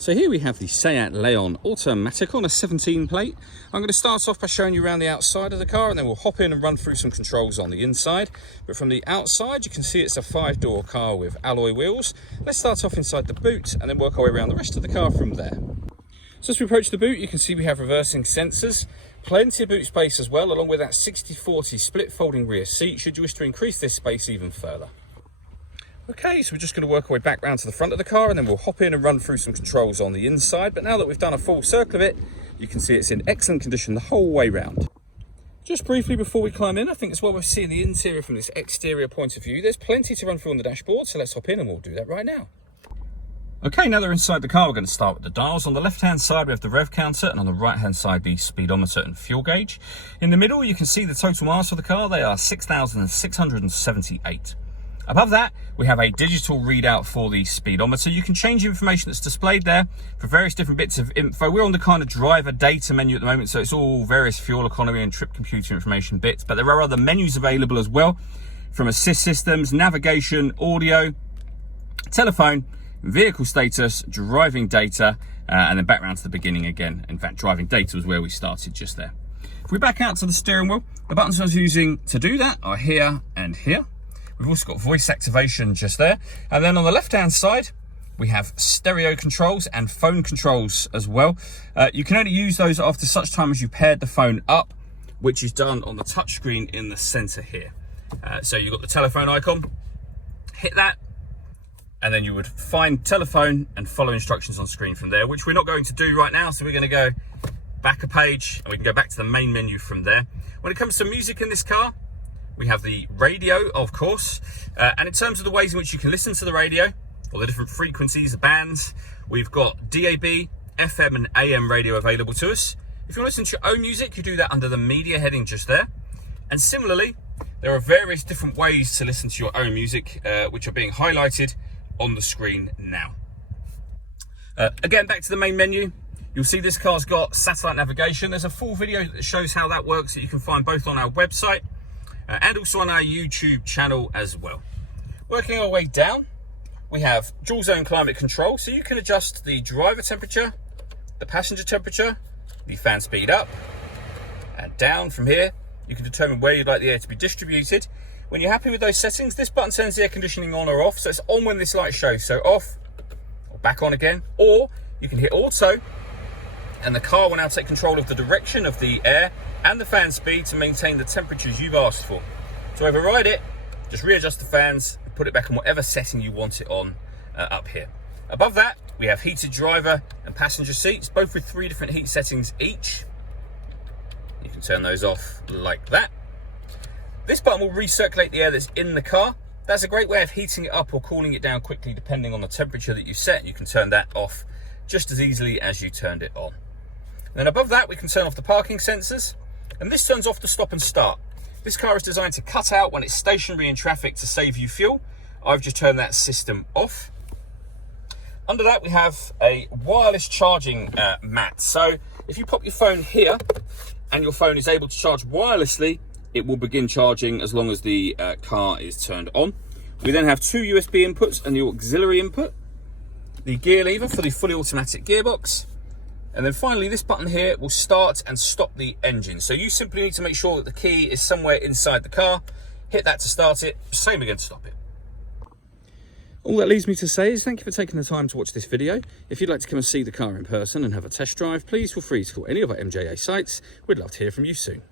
So here we have the Seat Leon Automatic on a 17 plate. I'm going to start off by showing you around the outside of the car, and then we'll hop in and run through some controls on the inside. But from the outside, you can see it's a 5-door car with alloy wheels. Let's start off inside the boot and then work our way around the rest of the car from there. So as we approach the boot, you can see we have reversing sensors, plenty of boot space as well, along with that 60/40 split folding rear seat should you wish to increase this space even further. Okay, so we're just going to work our way back round to the front of the car, and then we'll hop in and run through some controls on the inside. But now that we've done a full circle of it, you can see it's in excellent condition the whole way round. Just briefly before we climb in, I think it's while we're seeing the interior from this exterior point of view, there's plenty to run through on the dashboard, so let's hop in and we'll do that right now. Okay, now that we're inside the car, we're going to start with the dials. On the left-hand side, we have the rev counter, and on the right-hand side, the speedometer and fuel gauge. In the middle, you can see the total miles for the car. They are 6,678. Above that, we have a digital readout for the speedometer. You can change the information that's displayed there for various different bits of info. We're on the kind of driver data menu at the moment, so it's all various fuel economy and trip computer information bits, but there are other menus available as well, from assist systems, navigation, audio, telephone, vehicle status, driving data, and then back round to the beginning again. In fact, driving data was where we started just there. If we back out to the steering wheel, the buttons I was using to do that are here and here. We've also got voice activation just there. And then on the left-hand side, we have stereo controls and phone controls as well. You can only use those after such time as you paired the phone up, which is done on the touchscreen in the center here. So you've got the telephone icon, hit that, and then you would find telephone and follow instructions on screen from there, which we're not going to do right now. So we're going to go back a page and we can go back to the main menu from there. When it comes to music in this car, we have the radio, of course, and in terms of the ways in which you can listen to the radio, or the different frequencies, the bands, we've got DAB, FM and AM radio available to us. If you want to listen to your own music, you do that under the media heading just there. And similarly, there are various different ways to listen to your own music, which are being highlighted on the screen now. Again, back to the main menu. You'll see this car's got satellite navigation. There's a full video that shows how that works that you can find both on our website and also on our YouTube channel as well. Working our way down, we have dual zone climate control, so you can adjust the driver temperature, the passenger temperature, the fan speed up and down. From here, you can determine where you'd like the air to be distributed. When you're happy with those settings, this button turns the air conditioning on or off, so it's on when this light shows, so off or back on again, or you can hit auto, and the car will now take control of the direction of the air and the fan speed to maintain the temperatures you've asked for. To override it, just readjust the fans and put it back on whatever setting you want it on up here. Above that, we have heated driver and passenger seats, both with 3 different heat settings each. You can turn those off like that. This button will recirculate the air that's in the car. That's a great way of heating it up or cooling it down quickly depending on the temperature that you set. You can turn that off just as easily as you turned it on. Then above that, we can turn off the parking sensors, and this turns off the stop and start. This car is designed to cut out when it's stationary in traffic to save you fuel. I've just turned that system off. Under that, we have a wireless charging mat. So if you pop your phone here and your phone is able to charge wirelessly, it will begin charging as long as the car is turned on. We then have 2 USB inputs and the auxiliary input, the gear lever for the fully automatic gearbox, and then finally this button here will start and stop the engine. So you simply need to make sure that the key is somewhere inside the car, hit that to start it, same again to stop it. All that leaves me to say is thank you for taking the time to watch this video. If you'd like to come and see the car in person and have a test drive, please feel free to call any of our MJA sites. We'd love to hear from you soon.